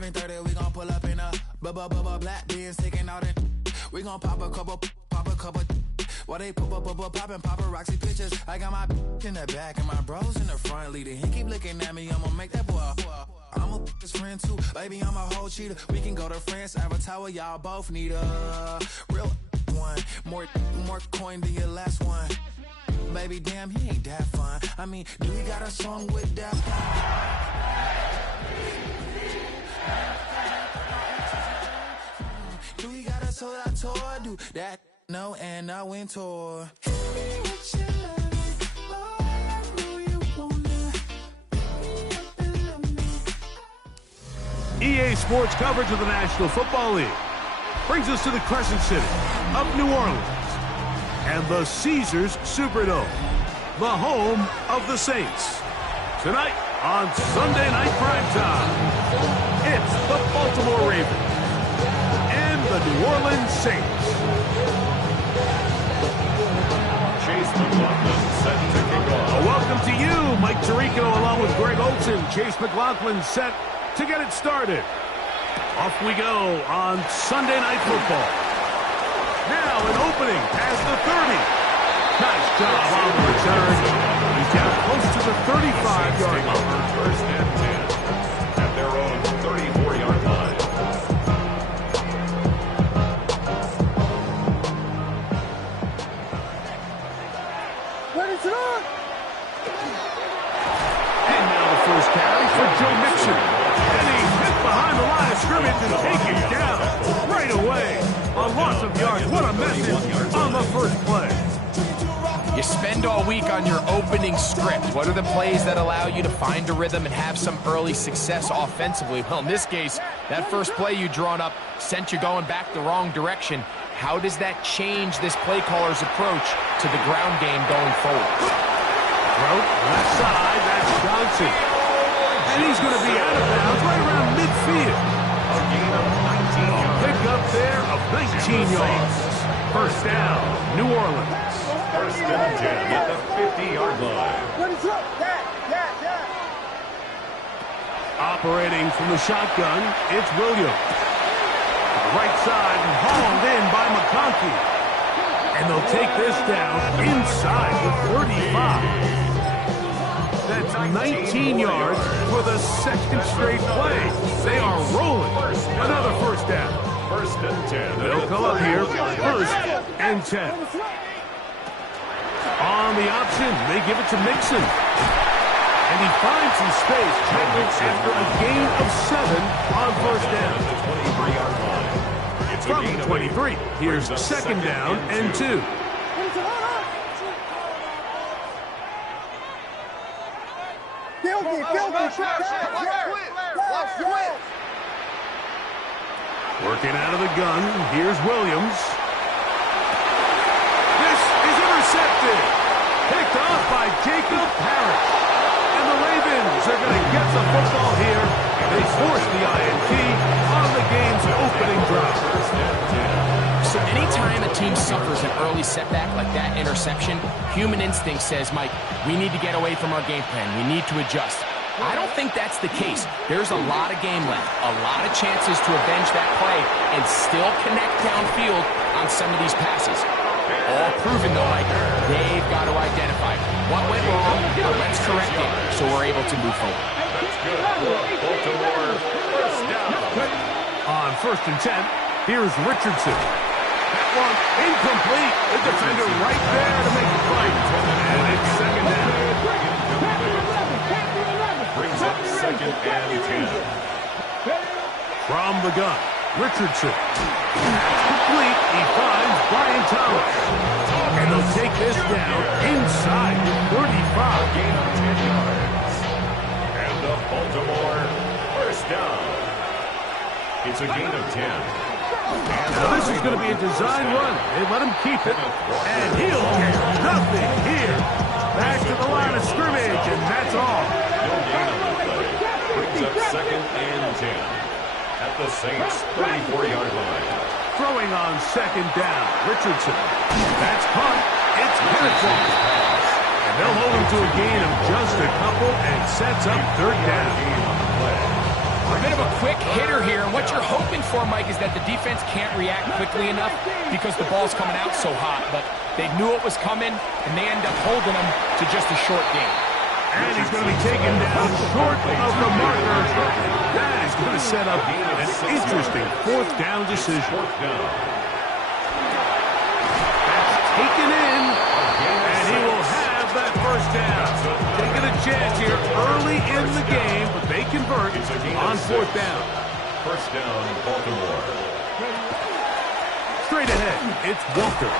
11:30, we gon' pull up in a black beans, taking all that. We gon' pop a couple. While they poppin' paparazzi pictures. I got my in the back and my bros in the front leading. He keep looking at me, I'ma make that boy. I'm a his friend too, baby, I'm a whole cheater. We can go to France, Avatar, y'all both need a real one. More coin than your last one. Baby, damn, he ain't that fun. I mean, do we got a song with that? Do we got a sold out tour? Do that? No, and I went tour. EA Sports coverage of the National Football League brings us to the Crescent City of New Orleans and the Caesars Superdome, the home of the Saints. Tonight on Sunday Night Primetime, it's the Baltimore Ravens and the New Orleans Saints. Welcome to you, Mike Tirico, along with Greg Olson. Chase McLaughlin set to get it started. Off we go on Sunday Night Football. Now an opening past the 30. Nice job on the return. He's down close to the 35-yard line. First and 10 at their own 34-yard line. And now the first carry for Joe Mixon. And he's hit behind the line of scrimmage and taken down right away. A loss of yards. What a message on the first play. You spend all week on your opening script. What are the plays that allow you to find a rhythm and have some early success offensively? Well, in this case, that first play you drawn up sent you going back the wrong direction. How does that change this play caller's approach to the ground game going forward? Throw left side, that's Johnson. And he's going to be out of bounds right around midfield. A gain of 19 yards. Pick up there of 19 yards. First down, New Orleans. First and 10 at the 50-yard line. Operating from the shotgun, it's Williams. Right side and hauled in by McConkey. And they'll take this down inside the 35. That's 19 yards for the second straight play. They are rolling. Another first down. First and 10. They'll come up here. First and 10. On the option, they give it to Mixon. And he finds some space after a gain of 7 on first down. From the 23, here's the second down and 2. Working out of the gun, here's Williams. This is intercepted. Picked off by Jacob Parrish. And the Ravens are going to get the football here. They force the INT on the game's opening drive. So anytime a team suffers an early setback like that interception, human instinct says, Mike, we need to get away from our game plan. We need to adjust. I don't think that's the case. There's a lot of game left, a lot of chances to avenge that play and still connect downfield on some of these passes. All proven, though, Mike, they've got to identify what went wrong, and let's correct it so we're able to move forward. That's good. Baltimore, first down. On first and 10, here's Richardson. That one incomplete. The defender right there to make the play. And it's second down. Brings up second and 10. From the gun, Richardson. Complete. He finds Brian Thomas. And they'll take this down inside the 35. Gain of 10 yards. And the Baltimore first down. It's a gain of 10. Now this is going to be a design run. They let him keep it. And he'll get nothing here. Back to the line of scrimmage, and that's all. No gain on the play. Brings up second and 10 at the Saints' 34-yard line. Throwing on second down, Richardson. That's punt. It's Henderson. And they'll hold him to a gain of just a couple and sets up third down. A bit of a quick hitter here, and what you're hoping for, Mike, is that the defense can't react quickly enough because the ball's coming out so hot. But they knew it was coming, and they end up holding them to just a short game. And he's going to be taken down short of the marker. That is going to set up an interesting fourth down decision. That's taken in, and he will have that first down. Taking a chance here early in the game, but they convert on fourth down. First down, Baltimore. Straight ahead, it's Walker.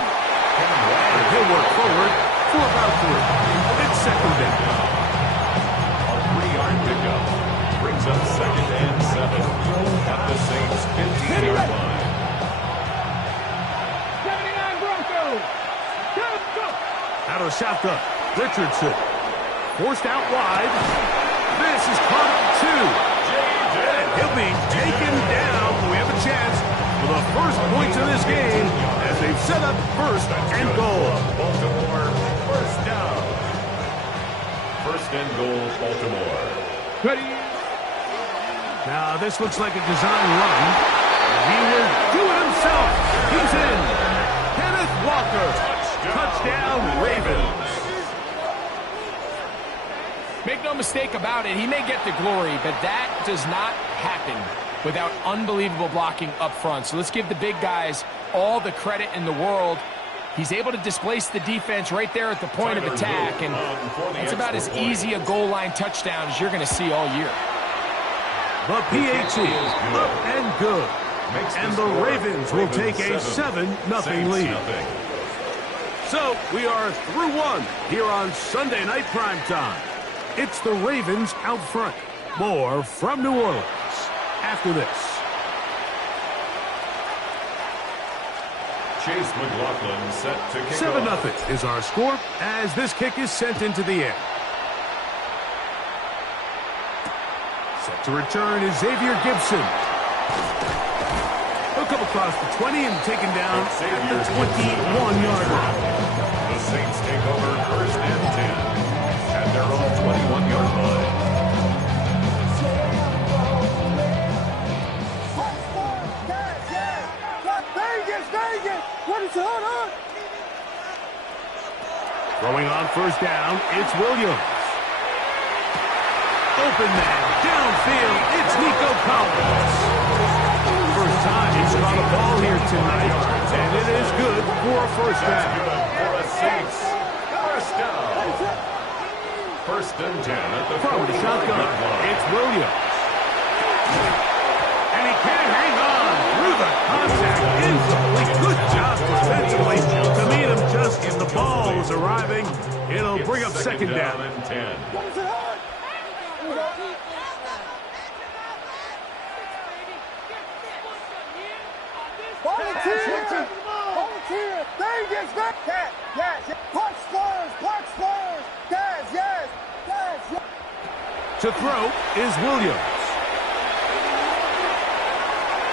He'll work forward for about 3. It's second down. A 3-yard pickup brings up second and 7 at the Saints 15-yard line. 79 Broncos. Go. Out of shotgun, Richardson. Forced out wide. This is caught up 2. And he'll be taken down. We have a chance for the first points of this game as they've set up first and goal. Baltimore, first down. First and goal, Baltimore. Ready. Now, this looks like a design run. He will do it himself. He's in. Kenneth Walker. Touchdown, Ravens. Make no mistake about it, he may get the glory, but that does not happen without unbelievable blocking up front. So let's give the big guys all the credit in the world. He's able to displace the defense right there at the point of attack, and it's about as easy a goal line touchdown as you're going to see all year. The PAT is up and good, and the Ravens will take a 7-0 lead. So we are through one here on Sunday Night Primetime. It's the Ravens out front. More from New Orleans after this. Chase McLaughlin set to kick 7-0 off. is our score as this kick is sent into the air. Set to return is Xavier Gibson. He'll come across the 20 and taken down at the 21-yard line. The Saints take over first and 10 at their own 21-yard line. Vegas. What is on? Throwing on first down, it's Williams. Open man, downfield, it's Nico Collins. First time he's caught a ball here tonight, and it is good for a first down. For a Saints first down. First and 10 at the From the shotgun, it's Williams. And he can't hang on through the contact. Incomplete. Good job defensively to meet him just as the ball was arriving. It'll bring up second down. And 10. Volunteer. Vegas. Yes. Punch Spurs. Yes. To throw is Williams.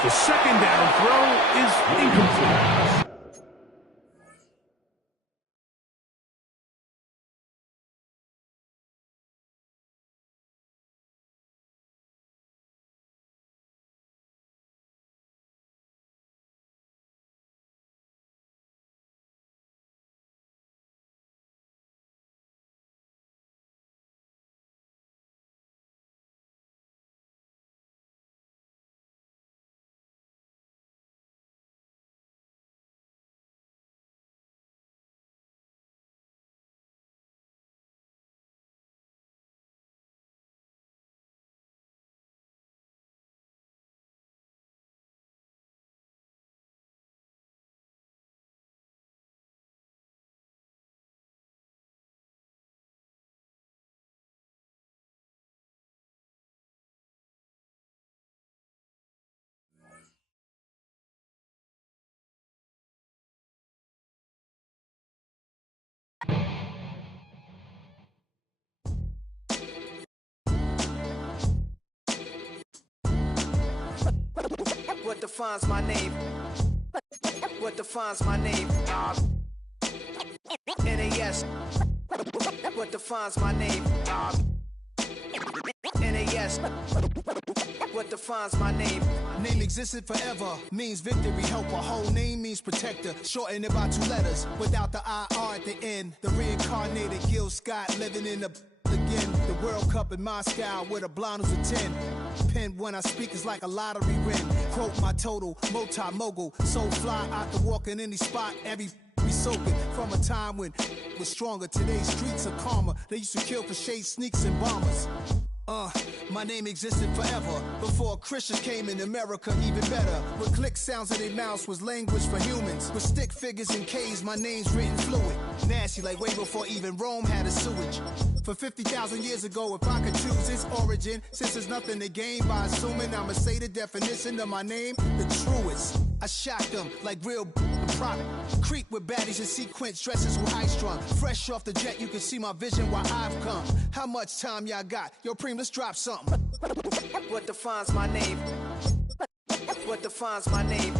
The second down throw is incomplete. What defines my name? What defines my name? NAS. What defines my name? NAS. What defines my name? Name existed forever, means victory, helper. Whole name means protector, shortened it by 2 letters, without the IR at the end. The reincarnated Gil Scott living in the again. The World Cup in Moscow with a blind who's a 10. Pen when I speak is like a lottery win. Quote my total, multi-mogul, so fly I can walk in any spot, every be soaking from a time when was stronger. Today's streets are calmer. They used to kill for shade sneaks and bombers. My name existed forever before Christians came in America, even better. With click sounds in their mouths was language for humans. With stick figures and K's, my name's written fluid. Nasty like way before even Rome had a sewage. For 50,000 years ago, if I could choose its origin, since there's nothing to gain by assuming, I'ma say the definition of my name, the truest. I shocked them like real product. Creep with baddies in sequence, dresses with high strung. Fresh off the jet, you can see my vision while I've come. How much time y'all got? Yo, Preem, let's drop something. What defines my name? What defines my name?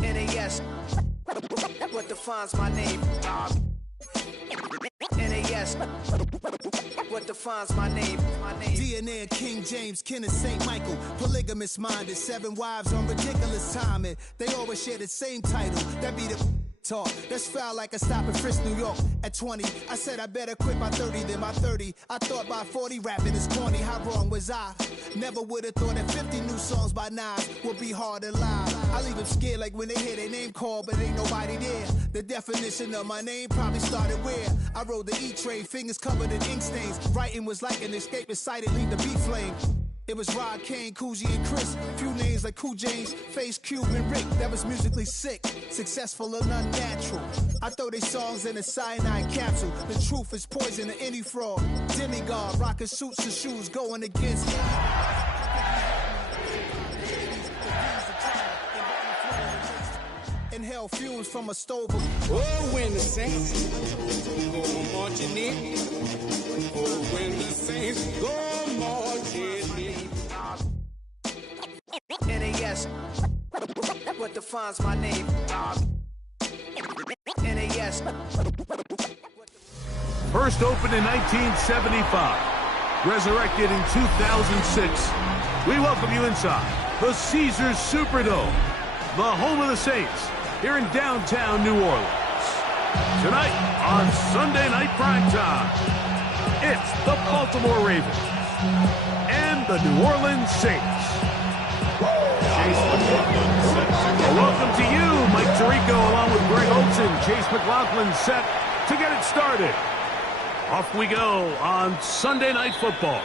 NAS. What defines my name? NAS. What defines my name? DNA of King James, kin of St. Michael. Polygamous minded, 7 wives on ridiculous timing. They always share the same title. That be the talk. That's foul like a stop in Frisk, New York. At 20, I said I better quit by 30 than by 30. I thought by 40 rapping is corny. How wrong was I? Never would have thought that 50 new songs by Nas would be hard and live. I leave them scared like when they hear their name called, but ain't nobody there. The definition of my name probably started where I rode the E-train, fingers covered in ink stains. Writing was like an escape inside it, leave the beat flame. It was Rod, Kane, Coogee, and Chris. Few names like Cool James, Face, Cube, and Rick. That was musically sick, successful and unnatural. I throw they songs in a cyanide capsule. The truth is poison to any fraud. Demigod, rocking suits and shoes, going against inhale fumes from a stove. Oh, when the saints go marching in. Oh, when the saints go marching in. NAS. What defines my name? NAS. First opened in 1975, resurrected in 2006. We welcome you inside the Caesars Superdome, the home of the Saints, here in downtown New Orleans. Tonight on Sunday Night Primetime, it's the Baltimore Ravens and the New Orleans Saints. Welcome to you, Mike Tirico, along with Greg Olson. Chase McLaughlin set to get it started. Off we go on Sunday Night Football.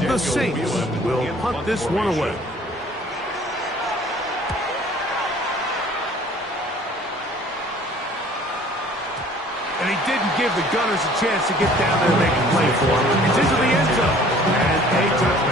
The Saints will punt this one away. And he didn't give the Gunners a chance to get down there and make a play for him. It's into the end zone. And a touchdown.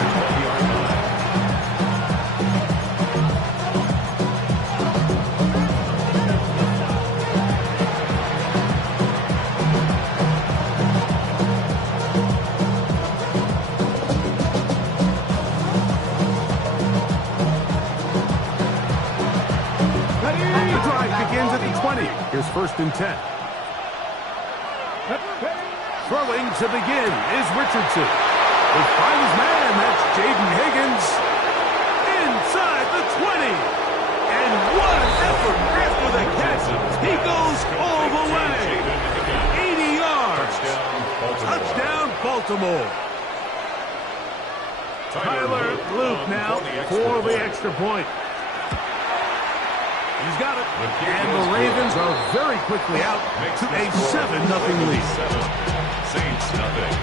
The drive begins at the 20. Here's 1st and 10. Throwing to begin is Richardson. They find his man. That's Jaden Higgins. Inside the 20. And what an effort after the catch. He goes all the way. 80 yards. Touchdown, Baltimore. Tyler Luke now for the extra point. He's got it. And the Ravens are very quickly out to a 7-0 lead. Saints nothing.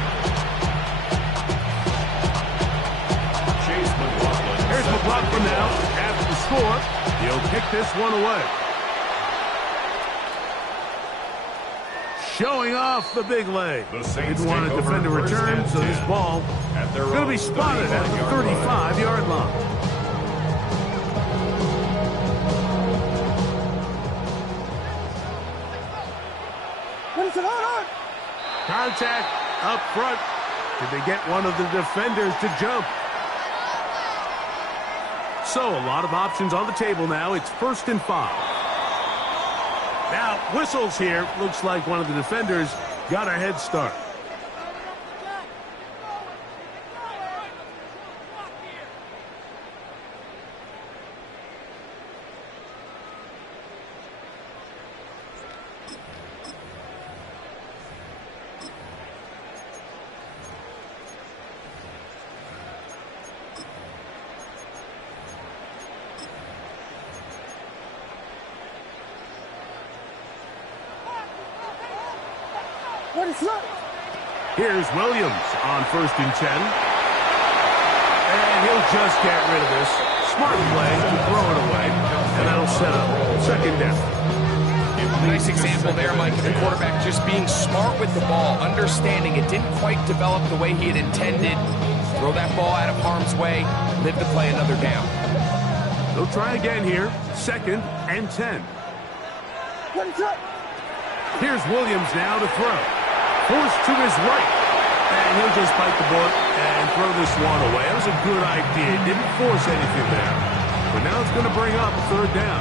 Chase McLaughlin. Here's McLaughlin now after the score. He'll kick this one away. Showing off the big leg. Didn't want to defend a return, so this ball going to be spotted at the 35-yard line. Listen, hold on. Contact up front. Did they get one of the defenders to jump? So a lot of options on the table now. It's 1st and 5. Now whistles here. Looks like one of the defenders got a head start. What is up? Here's Williams on 1st and 10. And he'll just get rid of this. Smart play to throw it away. And that'll set up 2nd down. Nice example there, Mike, of the quarterback just being smart with the ball, understanding it didn't quite develop the way he had intended. Throw that ball out of harm's way, live to play another down. They'll try again here. 2nd and 10. What is up? Here's Williams now to throw. Forced to his right. And he'll just bite the bullet and throw this one away. That was a good idea. Didn't force anything there. But now it's going to bring up 3rd down.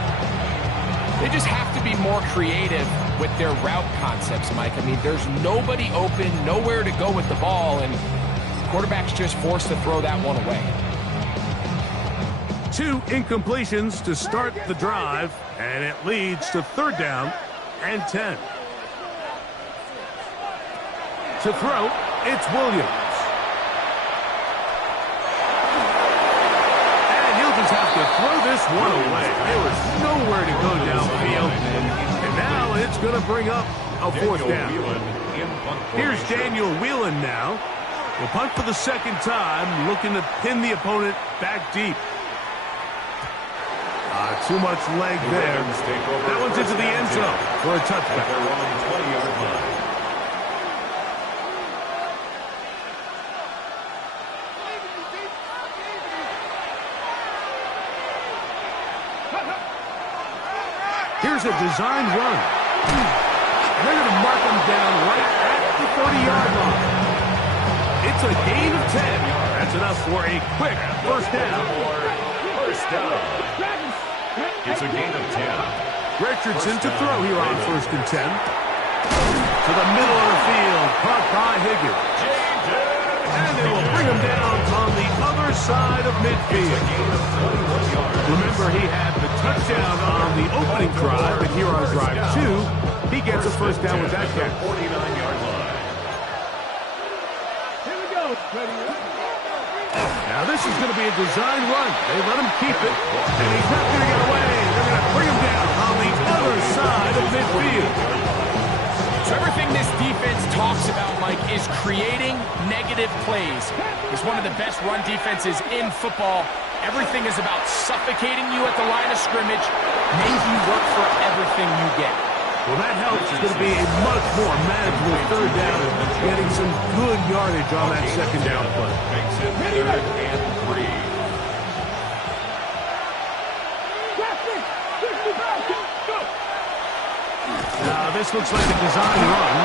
They just have to be more creative with their route concepts, Mike. I mean, there's nobody open, nowhere to go with the ball, and quarterback's just forced to throw that one away. 2 incompletions to start the drive, and it leads to 3rd down and 10. To throw, it's Williams. And he'll just have to throw this one away. There was nowhere to go downfield. And now it's going to bring up a 4th down. Here's Daniel Whelan now. We'll punt for the 2nd time, looking to pin the opponent back deep. Too much leg there. That one's into the end zone for a touchback. They're on the 20-yard line. Here's a design run. And they're going to mark him down right at the 30-yard line. It's a gain of 10. That's enough for a quick 1st down. 1st down. It's a gain of 10. Richardson to throw here on 1st and 10. To the middle of the field, caught by Higgins. And they will bring him down on the other side of midfield. Remember, he had the touchdown on the opening drive, and here on drive 2, he gets a 1st down with that catch. 49-yard line. Here we go. Ready? Now this is going to be a design run. They let him keep it, and he's not going to get away. They're going to bring him down on the other side of midfield. So everything this defense talks about, Mike, is creating negative plays. It's one of the best run defenses in football. Everything is about suffocating you at the line of scrimmage, make you work for everything you get. Well, that helps. It's going to be a much more manageable 3rd down, getting some good yardage on that 2nd down play. Makes it 3rd and 3. Now, this looks like a design run.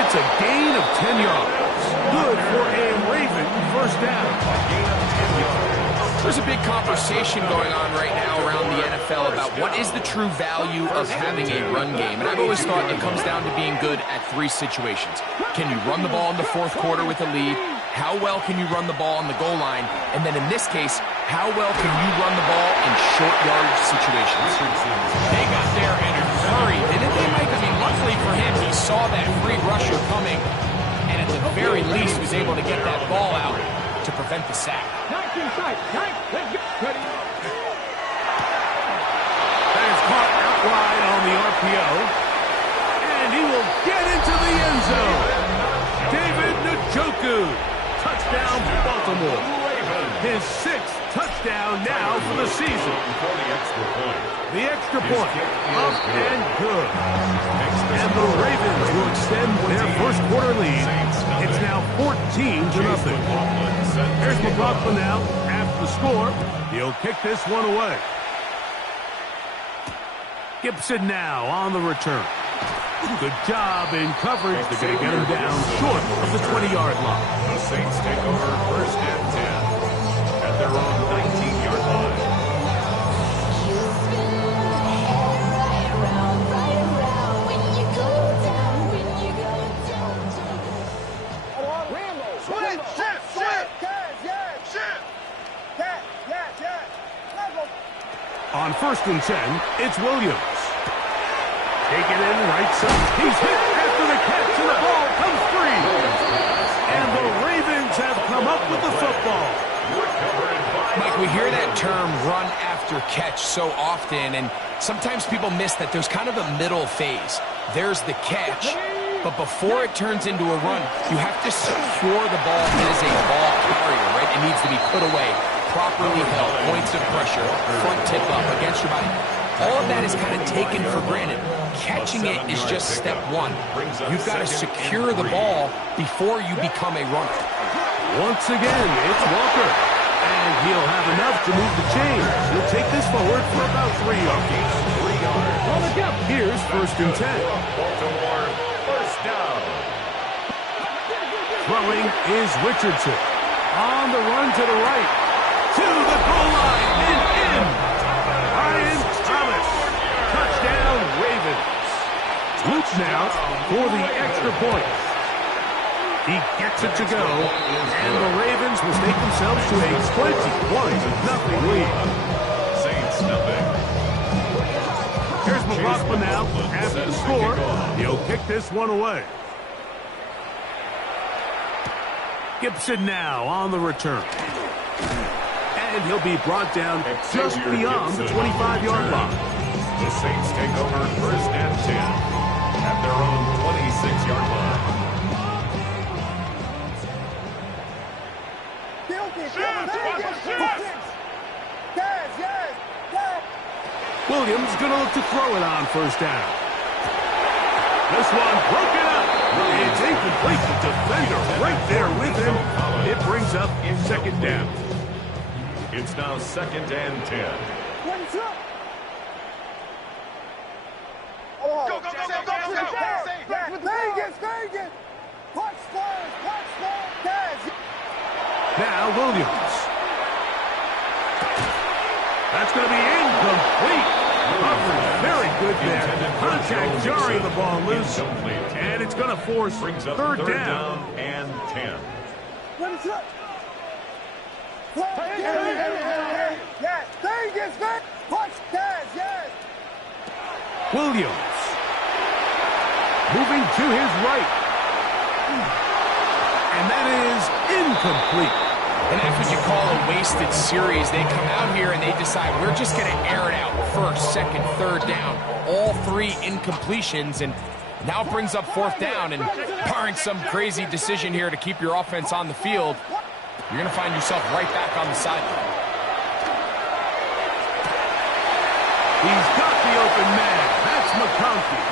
It's a gain of 10 yards. Good for a Raven 1st down. A gain of 10 yards. There's a big conversation going on right now around the NFL about what is the true value of having a run game. And I've always thought it comes down to being good at 3 situations. Can you run the ball in the 4th quarter with a lead? How well can you run the ball on the goal line? And then in this case, how well can you run the ball in short yardage situations? They got there in a hurry, didn't they, Mike? I mean, luckily for him, he saw that free rusher coming, and at the very least was able to get that ball out to prevent the sack. That is caught out wide on the RPO, and he will get into the end zone. David Njoku, touchdown Baltimore. His 6th touchdown now for the season. The extra point, up and good. And the Ravens will extend their 1st quarter lead. It's now 14-0. Here's McLaughlin now after the score. He'll kick this one away. Gibson now on the return. Good job in coverage. They're going to get him down short of the 20-yard line. The Saints take over first and 10 at their own 19-yard line. On first and 10, it's Williams. Take it in right side. He's hit after the catch, and the ball comes free. And the Ravens have come up with the football. Mike, we hear that term run after catch so often, and sometimes people miss that there's kind of a middle phase. There's the catch, but before it turns into a run, you have to secure the ball as a ball carrier, right? It needs to be put away, properly held, points of pressure, front tip up against your body. All of that is kind of taken for granted. Catching it is just step one. You've got to secure the ball before you become a runner. Once again, it's Walker. And he'll have enough to move the chains. He'll take this forward for about 3 yards. Here's first and 10. Baltimore, first down. Throwing is Richardson. On the run to the right. To the goal line and in. Ryan Thomas. Touchdown, Ravens. Luke now for the extra point. He gets it to go, and the Ravens will take themselves to a 21-0 lead. Saints nothing. Here's McLaughlin now after the score. He'll kick this one away. Gibson now on the return. And he'll be brought down just beyond the 25-yard line. The Saints take over first and 10 at their own 26-yard line. Williams going to look to throw it on first down. This one broken up. It's incomplete. The defender right there with him. It brings up second down. It's now second and 10. Now Williams. That's going to be incomplete. Very good there. Contact jarring the ball loose. And it's going to force third down and 10. Williams. Moving to his right. And that is incomplete. And that's what you call a wasted series. They come out here and they decide we're just going to air it out first, second, third down. All 3 incompletions, and now it brings up fourth down. And barring some crazy decision here to keep your offense on the field, you're going to find yourself right back on the sideline. He's got the open man. That's McConkey.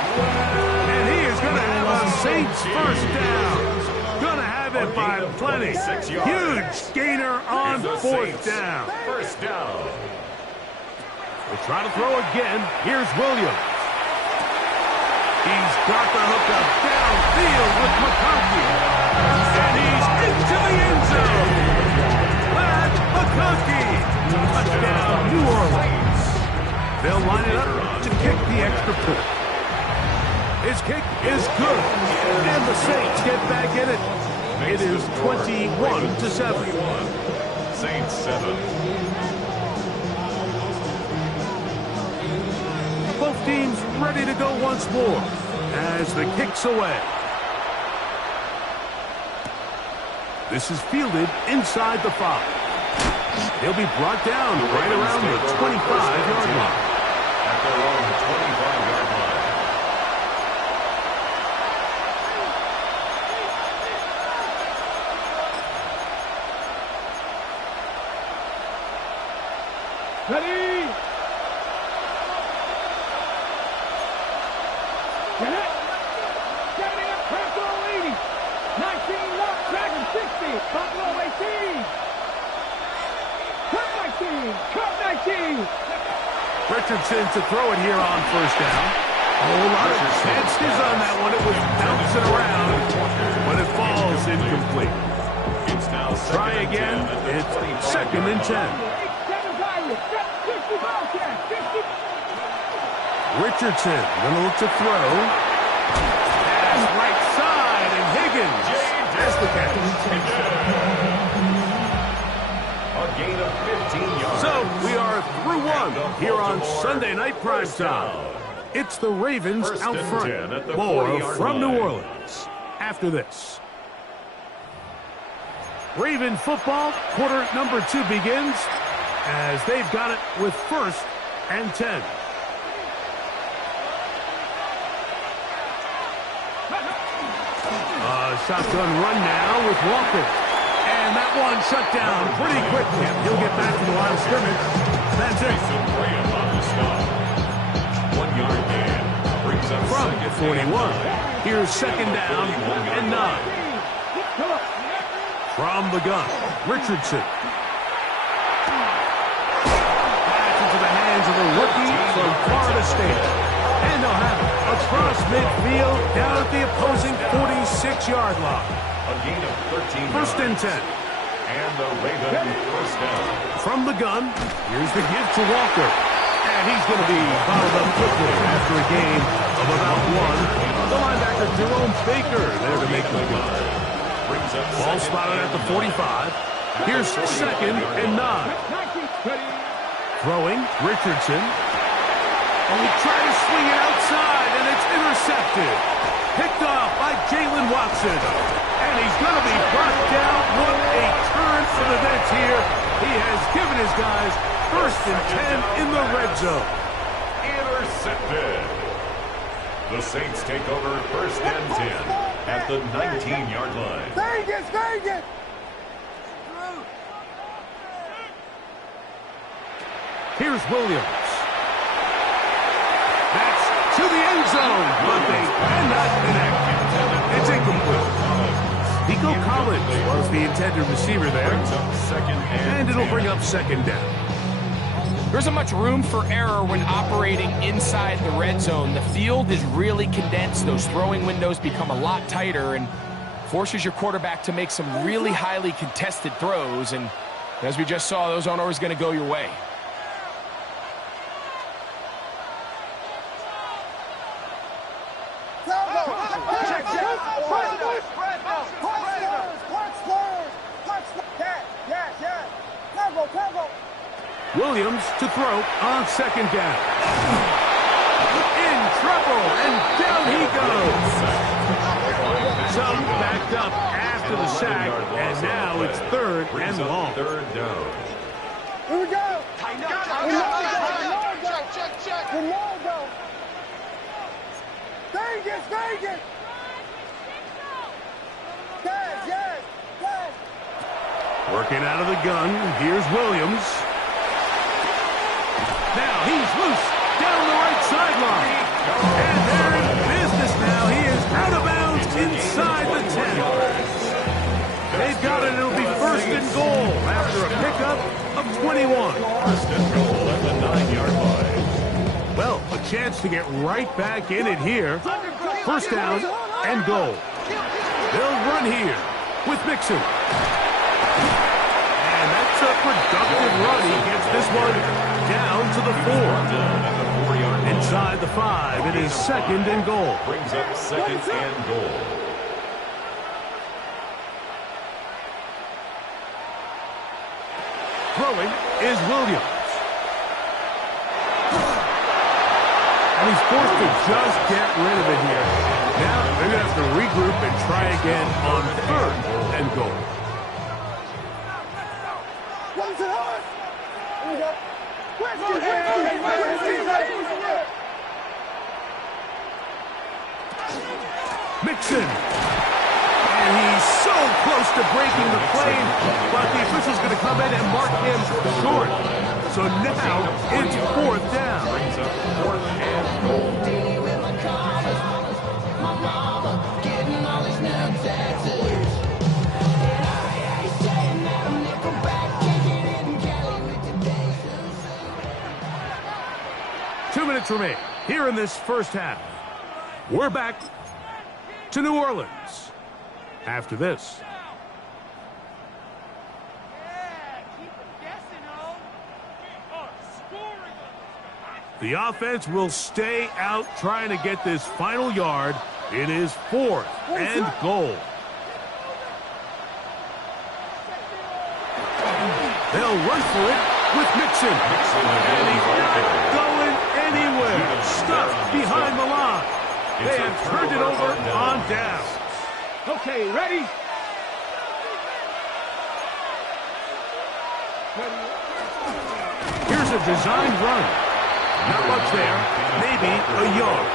And he is going to have a Saints first down. Going to have it by plenty. Huge gainer on fourth down. First down. We'll try to throw again. Here's Williams. He's got the hookup downfield with McConkey. And he's into the end zone. That's McConkey. Touchdown, New Orleans. They'll line it up to kick the extra point. His kick is good. And the Saints get back in it. It is 21-7. Saints 7. Both teams ready to go once more as the kick's away. This is fielded inside the 5. He'll be brought down right around the 25-yard line. At their own 25-yard line. Ready? Get it? Get it up, Buffalo 80. 19 left, Dragon 60. Buffalo 18. Cut 19. Cut 19. Richardson to throw it here on first down. A whole lot of chances on that one. It was bouncing around, but it falls incomplete. It's now Try again. It's 2nd and 10. Richardson going to look to throw. Pass right side, and Higgins has the catch. A gain of 15 yards. So we are through one here on Sunday Night Primetime. It's the Ravens out front. More from New Orleans after this. Raven football, quarter number 2 begins as they've got it with 1st and 10. Shotgun run now with Walker. And that one shut down pretty quick. He'll get back to the line of scrimmage. That's it. 1 yard gain. Brings up From 41. Here's 2nd down and 9. From the gun, Richardson. Pass into the hands of the rookie from Florida State. And they'll have it across midfield down at the opposing 46-yard line. A gain of 13 1st and 10. And the Ravens 1st down. From the gun, here's the give to Walker. And he's going to be bottled up quickly after a gain of about 1. The linebacker, Jerome Baker, there to make the play. Ball spotted at the 45. Here's 2nd and 9. Throwing, Richardson. And he tried to swing it outside, and it's intercepted. Picked off by Jalen Watson. And he's going to be brought down. What a turn for the Nets here. He has given his guys 1st and 10 in the red zone. Intercepted. The Saints take over 1st and 10 at the 19-yard line. Vegas! Here's Williams. That's to the end zone, but they cannot connect. It's incomplete. Nico Collins was the intended receiver there. And it'll bring up 2nd down. There isn't much room for error when operating inside the red zone. The field is really condensed. Those throwing windows become a lot tighter and forces your quarterback to make some really highly contested throws. And as we just saw, those aren't always going to go your way. Williams to throw on 2nd down. In trouble, and down he goes. Some backed up after the sack, and now it's 3rd and long. 3rd down. Here we go. Check. Vegas. Yes. Working out of the gun, here's Williams. Now he's loose down the right sideline. And they're in business now. He is out of bounds inside the 10. They've got it. It'll be 1st and goal after a pickup of 21. 1st and goal at the 9-yard line. Well, a chance to get right back in it here. 1st down and goal. They'll run here with Mixon. And that's a productive run. He gets this one down to the 4. Inside the 5, it is 2nd and goal. Brings up 2nd and goal. Throwing is Williams. And he's forced to just get rid of it here. Now they're going to have to regroup and try again on 3rd and goal. Mixon. And he's so close to breaking the play, but the official's going to come in and mark him short. So now it's 4th down. Brings up 4th and goal. Two minutes remain here in this first half. We're back to New Orleans after this. The offense will stay out trying to get this final yard. It is 4th and goal. They'll run for it with Mixon. And he's not going anywhere. Stuck behind the line. They have turned it over on down. Okay, ready? Here's a designed run. Not much there. Maybe a yard.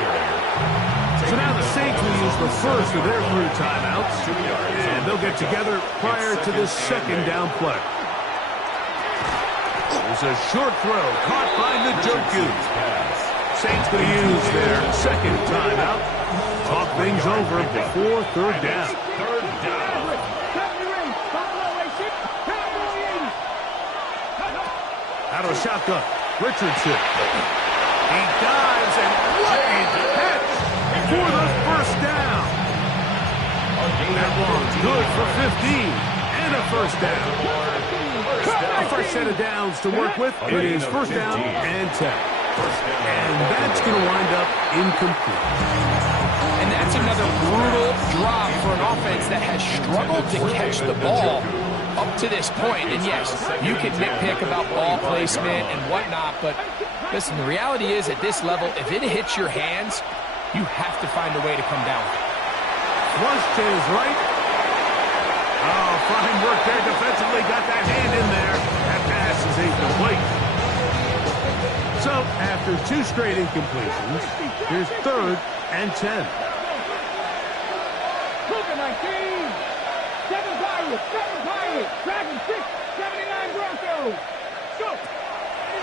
So now the Saints will use the first of their 3 timeouts. And they'll get together prior to this second down play. There's a short throw caught by Njoku. Saints going to use their second timeout. Talk things over before third down. Out of shotgun, Richardson. He dives, and what a catch for the first down. That one's good for 15 and a first down. A fresh set of downs to work with. It is first down and 10. And that's going to wind up incomplete. And that's another brutal drop for an offense that has struggled to catch the ball up to this point. And yes, you can nitpick about ball placement and whatnot, but listen, the reality is at this level, if it hits your hands, you have to find a way to come down with it. Flush to his right. Oh, fine work there defensively. Got that hand in there. That pass is incomplete. So, after 2 straight incompletions, here's 3rd and 10. Cougar 19. 7 Pirates. Dragon 6. 79 Broncos. Go.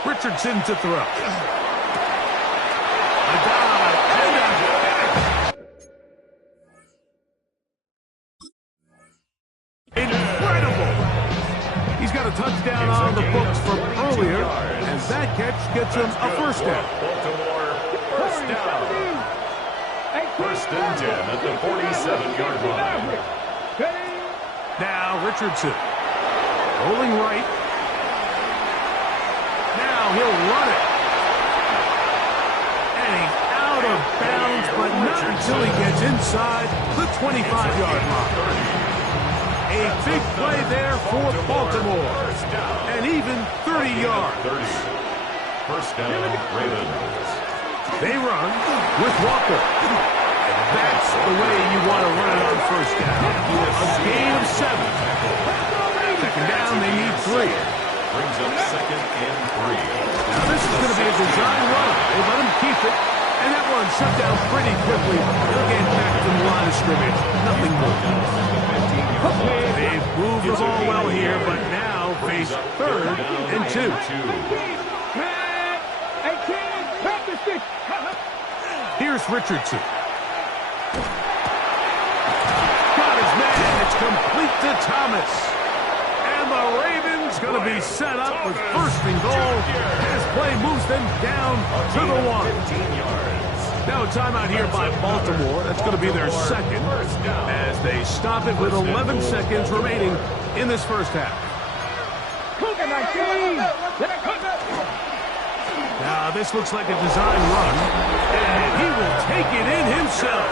Richardson to throw. A dive and a catch. Incredible. He's got a touchdown on the books from earlier, and that catch gets him a first down. Baltimore, first down. First and 10 at the 47-yard line. Now Richardson. Rolling right. Now he'll run it. And he's out of bounds, but not until he gets inside the 25-yard line. A big play there for Baltimore. And even 30 yards. First down, Ravens. They run with Walker. That's the way you want to run it on first down. A gain of 7. Second down, they need 3. Brings up second and 3. Now this is going to be a design run. They let him keep it, and that one shut down pretty quickly. They'll get back to the line of scrimmage. Nothing more. They've moved the ball well here, but now face 3rd and 2. Here's Richardson. Got his man. It's complete to Thomas. And the Ravens going to be set up with first and goal as play moves them down to the 1. Now a timeout here by Baltimore. That's going to be their second as they stop it with 11 seconds remaining in this first half. Now this looks like a design run, and he will take it in himself.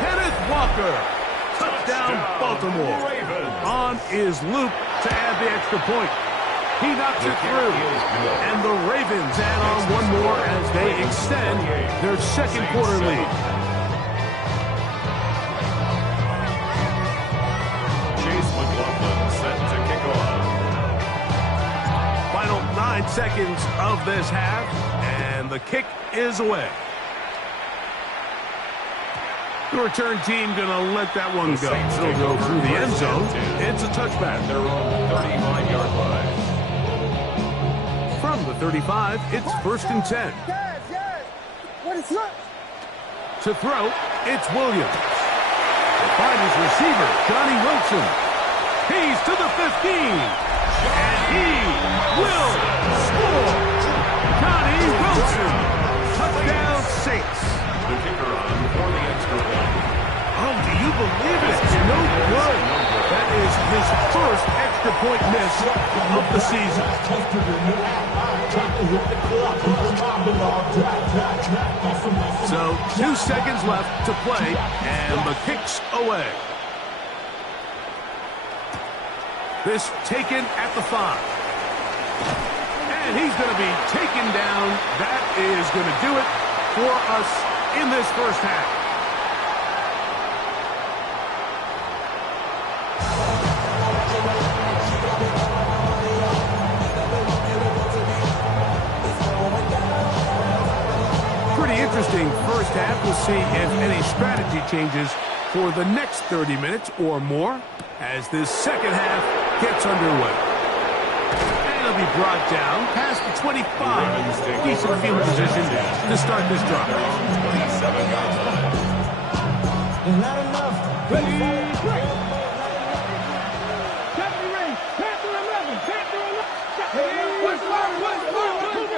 Kenneth Walker, touchdown Baltimore. On is Luke to add the extra point. He knocks it through, and the Ravens add on one more as they extend their second quarter lead. Chase McLaughlin set to kick off. Final 9 seconds of this half, and the kick is away. The return team going to let that one go. It'll go through the end zone. It's a touchback. They're on the 35-yard line. From the 35, it's first and 10. To throw, it's Williams. They find his receiver, Johnny Wilson. He's to the 15. And he will score. Johnny Wilson. Touchdown his first extra point miss of the season. So 2 seconds left to play, and the kick's away. This taken at the 5. And he's going to be taken down. That is going to do it for us in this first half. Pretty interesting first half. We'll see if any strategy changes for the next 30 minutes or more as this second half gets underway. And it'll be brought down past the 25. Decent field position to start this drive. 27 yards line. Not enough. Ready, break. Deputy Ring, Panther 11, Panther 11. What's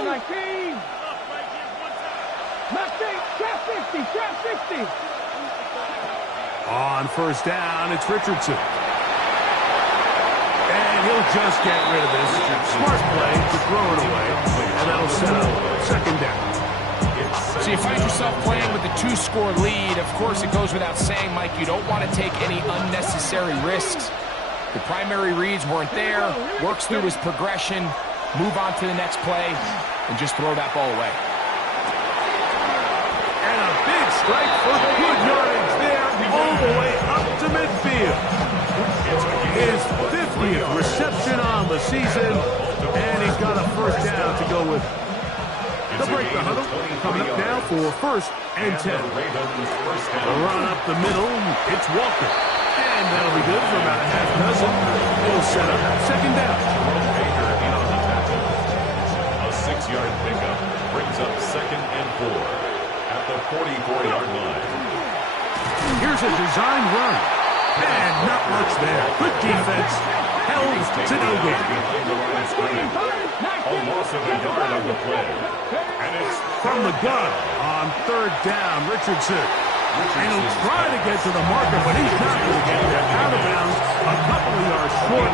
19. Knocked 8, trap 60, trap 60. On first down, it's Richardson. And he'll just get rid of this. Smart play to throw it away. And that'll set up second down. So you find yourself playing with a 2-score lead. Of course, it goes without saying, Mike, you don't want to take any unnecessary risks. The primary reads weren't there. Works through his progression. Move on to the next play. And just throw that ball away. And a big strike for good yardage there all the way up to midfield. His 50th reception on the season, and he's got a first down to go with. They'll break the huddle. Coming up now for first and 10. The run up the middle, it's Walker. And that'll be good for about a half dozen. It'll set up second down. A 6-yard pickup brings up second and 4 at the 44-yard line. Here's a design run. And not much there. Good defense. Held to no gain. A loss of a yard on the play. And it's From the gun on third down, Richardson. And he'll try to get to the marker, but he's not going to get there. Out of bounds, a couple of yards short.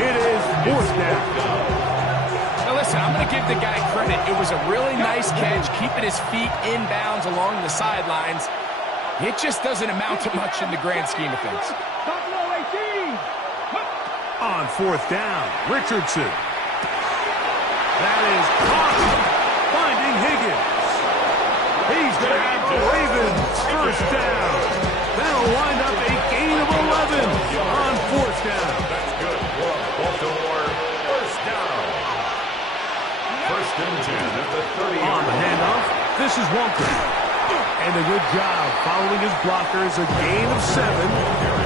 It is fourth down. Now listen, I'm going to give the guy credit. It was a really nice catch, keeping his feet inbounds along the sidelines. It just doesn't amount to much in the grand scheme of things. Buffalo 18. On fourth down, Richardson. That is caught. Finding Higgins. He's going to have the Ravens first down. That'll wind up a gain of 11 on fourth down. That's good for Baltimore. First down. First and 10 at the 30-yard On the handoff, this is Walker. And a good job following his blockers. A gain of 7.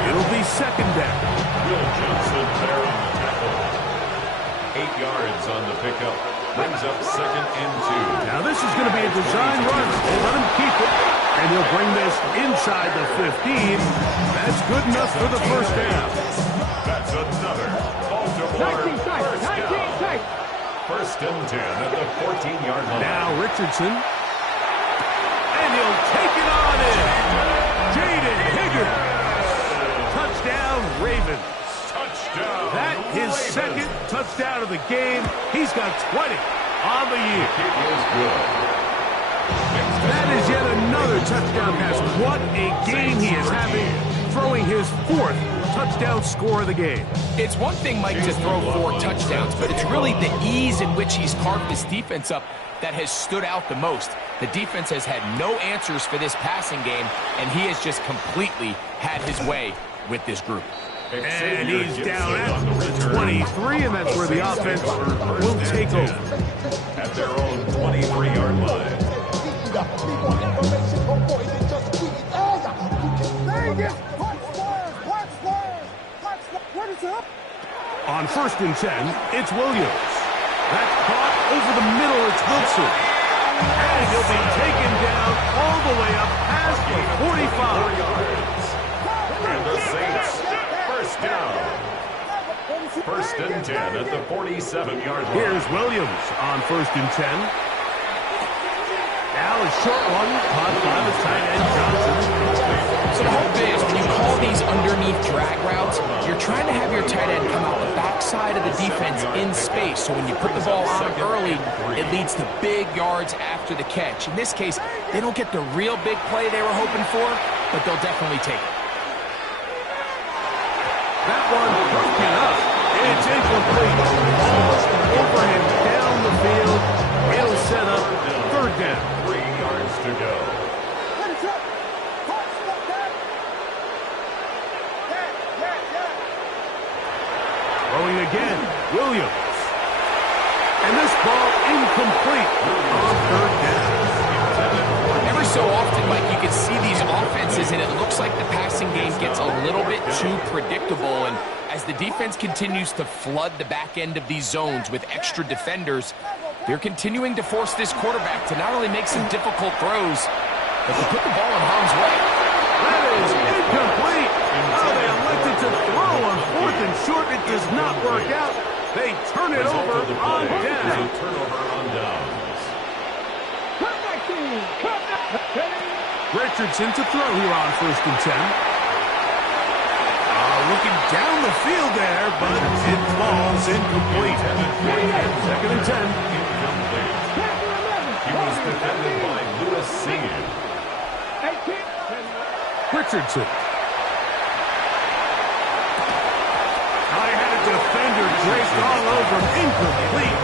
It'll be second down. Will Johnson there on the tackle. 8 yards on the pickup. Brings up second and 2. Now this is going to be a design run. They let him keep it. And he'll bring this inside the 15. That's good enough for the first down. That's another Baltimore 19 tight, first 19 down. tight. First and 10 at the 14-yard line. Now Richardson. And he'll take it on in. Jaden Higgins. Touchdown, Ravens. Touchdown. That his Ravens. second touchdown of the game. He's got 20 on the year. It is good. That is yet another touchdown pass. What a game he is having, throwing his 4th touchdown score of the game. It's one thing, Mike, to throw 4 touchdowns, but it's really the ease in which he's carved this defense up that has stood out the most. The defense has had no answers for this passing game, and he has just completely had his way with this group. And he's down at the 23, and that's where the offense will take over. At their own 23-yard line. On first and 10, it's Williams. That's caught over the middle. It's Wilson. And he'll be taken down all the way up past the 45. And the Saints, first down. First and 10 at the 47-yard line. Here's Williams on first and 10. Now a short one, caught by the tight end Johnson. So the hope is when you call these underneath drag routes, you're trying to have your So when you put the ball on them early, it leads to big yards after the catch. In this case, they don't get the real big play they were hoping for, but they'll definitely take it. That one broken up. It's incomplete. Almost overhand down the field. It'll set up third down. 3 yards to go. Throwing again, Williams. And this ball incomplete on third down. Every so often, Mike, you can see these offenses, and it looks like the passing game gets a little bit too predictable. And as the defense continues to flood the back end of these zones with extra defenders, they're continuing to force this quarterback to not only make some difficult throws, but to put the ball in harm's way. That is incomplete. Oh, they elected to throw on 4th and short. It does not work out. They turn it over on down. Turnover on downs. Richardson to throw here on 1st and 10. Looking down the field there, but it falls incomplete. 2nd and 10. He was defended by Lewis Senior. Richardson. I had a defender draped all over him. Incomplete.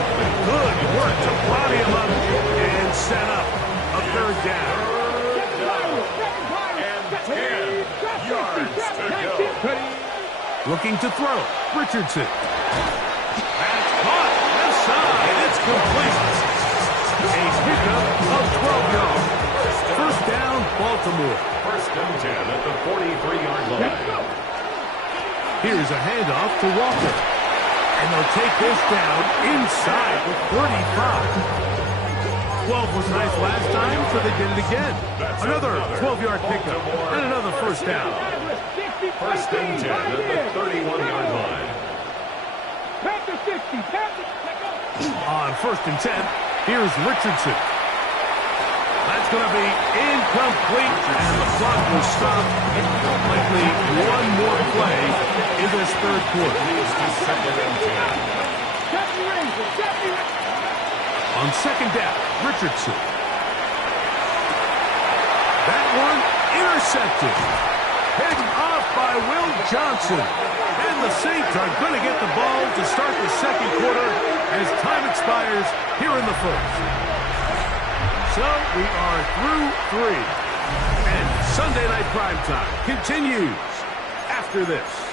Good work to body him up and set up a third down. And 10 yards to go. Looking to throw. Richardson. That's caught. Left side. It's complete. A pickup of 12 yards. First down, Baltimore. 1st and 10 at the 43-yard line. Here's a handoff to Walker. And they'll take this down inside the 35. 12 was nice last time, so they did it again. Another 12-yard pickup and another first down. 1st and 10 at the 31-yard line. On 1st and 10, here's Richardson. That's going to be incomplete, and the clock will stop. Likely one more play in this third quarter. Leads to 2nd and 10. On 2nd down, Richardson. That one intercepted. Picked off by Will Johnson. And the Saints are going to get the ball to start the second quarter as time expires here in the first. So we are through 3. And Sunday Night Primetime continues after this.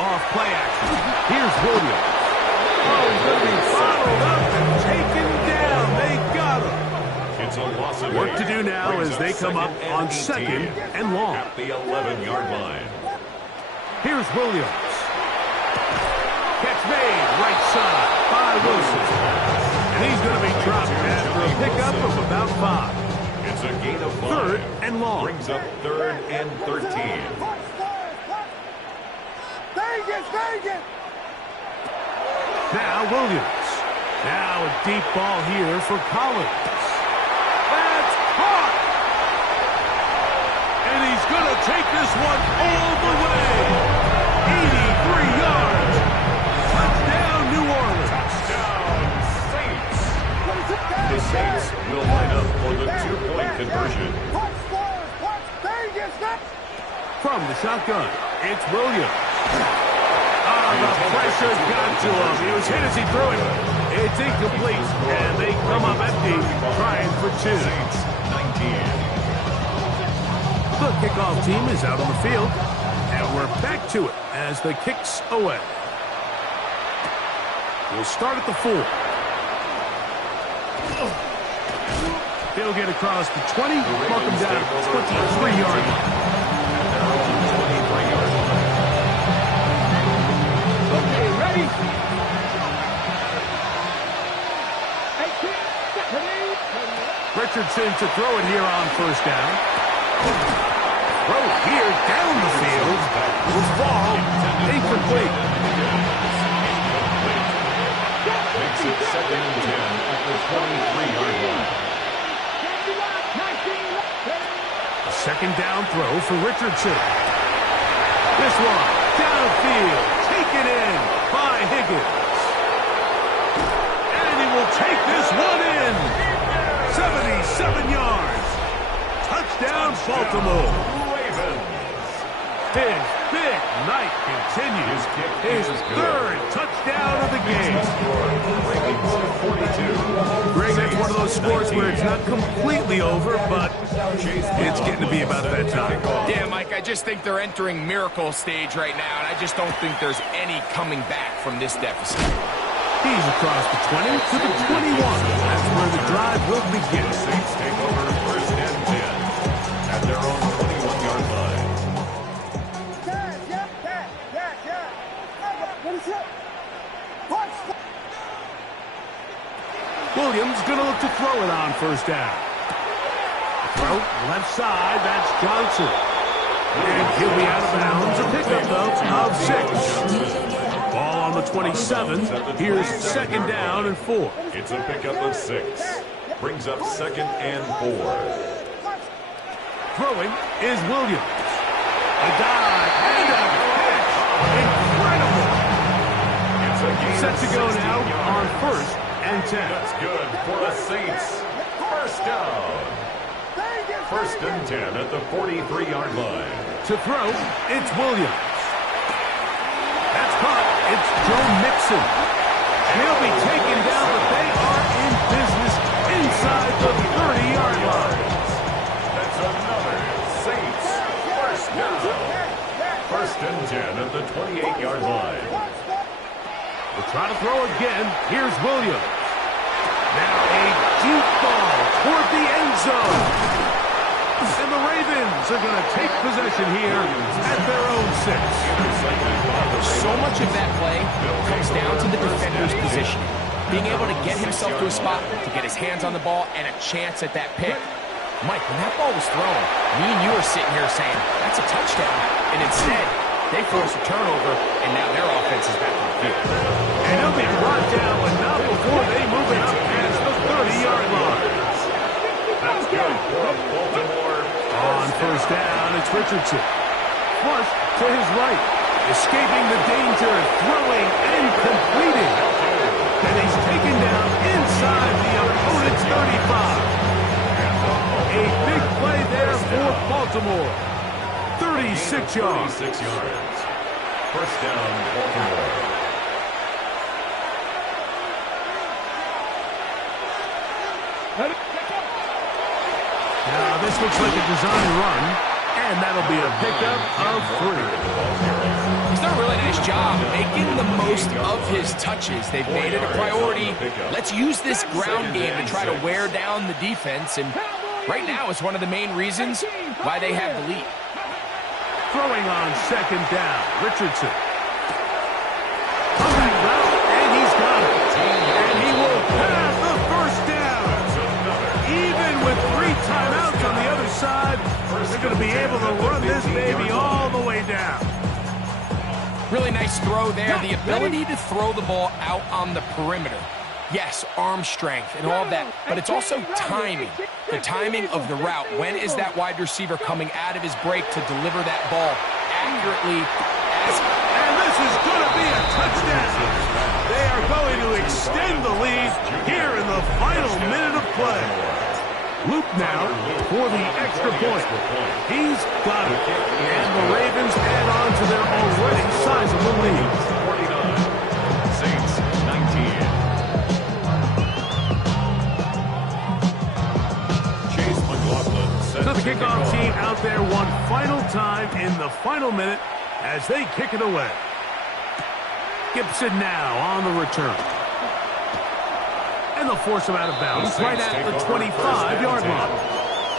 Off play action. Here's Williams. Oh, he's going to be followed up and taken down. They got him. It's a loss of Work to do now as they come up on 2nd and long. At the 11-yard line. Here's Williams. Catch made. Right side by Wilson. And he's going to be dropped after a pickup of about 5. It's a gain of 5. 3rd and long. Brings up 3rd and 13. Now Williams. Now a deep ball here for Collins. That's caught! And he's going to take this one all the way. 83 yards. Touchdown, New Orleans. Touchdown, Saints. The Saints will line up for the 2-point conversion. From the shotgun, it's Williams. The pressure got to him. He was hit as he threw it. It's incomplete, and they come up empty, trying for 2. 19. The kickoff team is out on the field, and we're back to it as the kick's away. We'll start at the 4. He'll get across the 20, mark him down at the 23-yard line. Richardson to throw it here on 1st down. Throw here down the field. Will fall. Incomplete. Makes it 2nd and 10 at the 23-yard line. A second down throw for Richardson. This one, downfield, taken in by Higgins. And he will take this one in. 77 yards. Touchdown, Baltimore. Ravens. His big night continues. His third touchdown of the game. Greg, that's one of those sports where it's not completely over, but it's getting to be about that time. Yeah, Mike, I just think they're entering miracle stage right now, and I just don't think there's any coming back from this deficit. He's across the 20 to the 21. That's where the drive will begin. Saints take over 1st and 10 at their own 21-yard line. Williams going to look to throw it on 1st down. Throw left side, that's Johnson. And he'll be out of bounds. A pickup, though, of 6. Ball on the 27. Here's 2nd down and 4. It's a pickup of 6. Brings up 2nd and 4. Throwing is Williams. A dive and a catch. Incredible. It's a gain Set of to go 16 now on yards. 1st and 10. That's good for the Saints. 1st down. 1st and 10 at the 43-yard line. To throw, it's Williams. That's caught. It's Joe Mixon. He'll be taken down, but they are in business inside the 30-yard line. That's another Saints 1st down. 1st and 10 at the 28-yard line. We'll try to throw again. Here's Williams. Now a deep ball toward the end zone. And the Ravens are going to take possession here at their own 6. So much of that play comes down to the defender's positioning. Being able to get himself to a spot, to get his hands on the ball, and a chance at that pick. Mike, when that ball was thrown, me and you are sitting here saying, that's a touchdown. And instead, they force a turnover, and now their offense is back on the field. And he'll be brought down, but not before they move it up past the 30-yard line. That's good for Baltimore. On 1st down, it's Richardson. Flush to his right. Escaping the danger, throwing and completing. And he's taken down inside the opponent's 35. A big play there for Baltimore. 36 yards. 36 yards. 1st down, Baltimore. Now this looks like a design run, and that'll be a pickup of 3. He's done a really nice job making the most of his touches. They've made it a priority. Let's use this ground game to try to wear down the defense, and right now it's one of the main reasons why they have the lead. Throwing on 2nd down, Richardson. Coming route, and he's got it. And he will have the 1st down. Even with 3 timeouts on the other side, they're going to be able to run this baby all the way down. Really nice throw there. The ability to throw the ball out on the perimeter. Yes, arm strength and all that, but it's also timing. The timing of the route. When is that wide receiver coming out of his break to deliver that ball accurately? And this is going to be a touchdown. They are going to extend the lead here in the final minute of play. Luke now for the extra point. He's got it. And the Ravens add on to their already sizable lead. 49. Saints 19. So the kickoff team out there one final time in the final minute as they kick it away. Gibson now on the return. And they'll force him out of bounds right at the 25-yard line.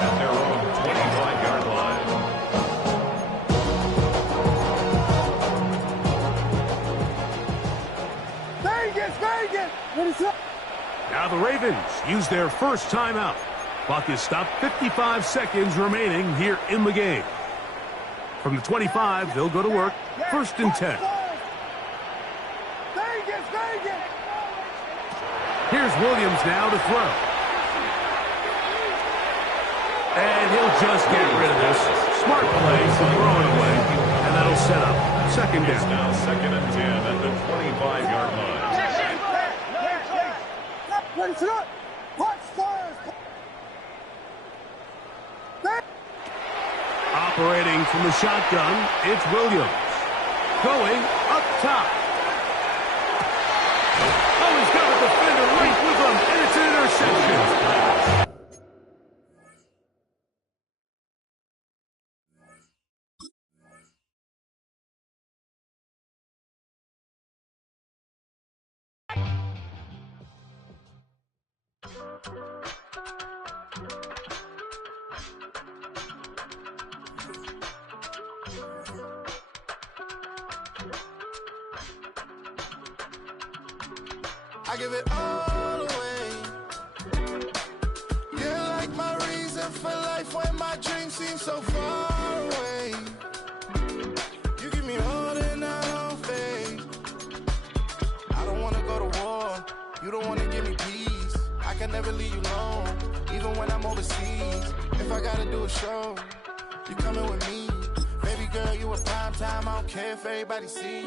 At their own 25-yard line. Vegas! What is up? Now the Ravens use their first timeout. Clock is stopped, 55 seconds remaining here in the game. From the 25, they'll go to work. 1st and 10. Here's Williams now to throw. And he'll just get rid of this. Smart play to throw it away. And that'll set up second down. It's now 2nd and 10 at the 25-yard line. Operating from the shotgun, it's Williams. Going up top. Oh, he's got a defender right with him, and it's an interception. I give it all away. You're like my reason for life when my dreams seem so far away. You give me all and I don't fade. I don't wanna go to war. You don't wanna give me peace. I can never leave you alone, even when I'm overseas. If I gotta do a show, you coming with me. Baby girl, you a prime time. I don't care if everybody see.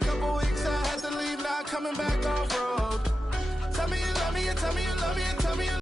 Couple weeks I had to leave, now coming back off road. Tell me you love me and tell me you love me and tell me you